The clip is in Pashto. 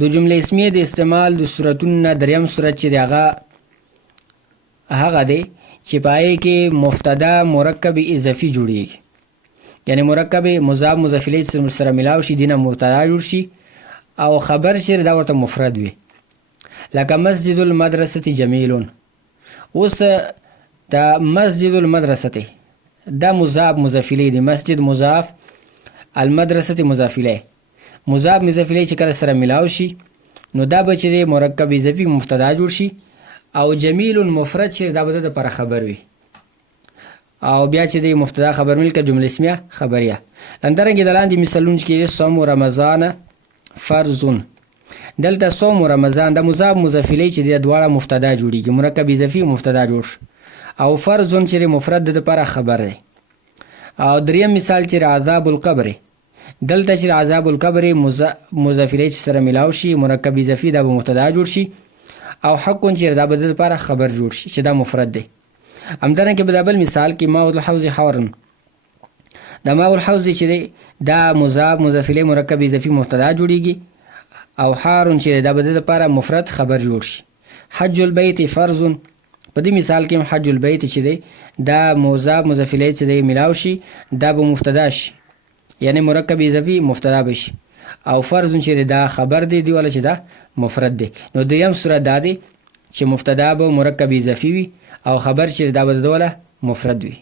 د جمله اسمیه د استعمال د صورتونو نه دریم صورت چې دی هغه دی چې په هغې کې مبتدا مرکب اضافي جوړیږي، یعنی مرکب مضاف مضاف الیه سره ملاو شي، دینه مبتدا جوړ شي او خبر چې دا ورته مفرد وي، لکه مسجد المدرسة جمیل. اوس د مسجد المدرسة دا مضاف مضاف الیه دی، مسجد مضاف المدرسة مضاف الیه، مضاف مضاف الیه چې کله سره ملاو شي نو دا به چې دی مرکب اضافي مبتدا جوړ شي او جمیل مفرد چې دا به د لپاره خبر وي، او بیا چې دی مبتدا خبر مل که جمله اسمیه خبریه. همدارنګې د لاندې مثالونه چې کېږي صوم رمضان فرض، دلته صوم رمضان د مضاف مضاف الیه چې دی دواړه مبتدا جوړیږي، مرکب اضافي مبتدا جوړ شي، او فرض چې مفرد د لپاره خبر دی. او دریم مثال چې عذاب القبر، دلته چې عذاب القبر مضاف الیه چې سره ملاو شي، مرکب اضافي دا به مبتدا جوړ شي، او حق چې دا به د لپاره خبر جوړ شي چې دا مفرد دی. همدارنګه په بل مثال کې ماء الحوض حورن، د ماء الحوض چې دی دا مضاف مضاف الیه مرکب اضافي مبتدا جوړیږي، او حارن چې دا به د لپاره مفرد خبر جوړ شي. حج البیت فرض، په دې مثال کې حج البیت چې دی دا مضاف مضاف الیه چې دی ملاو شي، دا به مبتدا شي، یعنی مرکب اضافي مبتدا بشي، او فرض چې دا خبر دی ولا چې دا مفرد دی. نو دریم صورت دا دی چې مبتدا به مرکب اضافي وي او خبر چې دا به د ولا مفرد وي.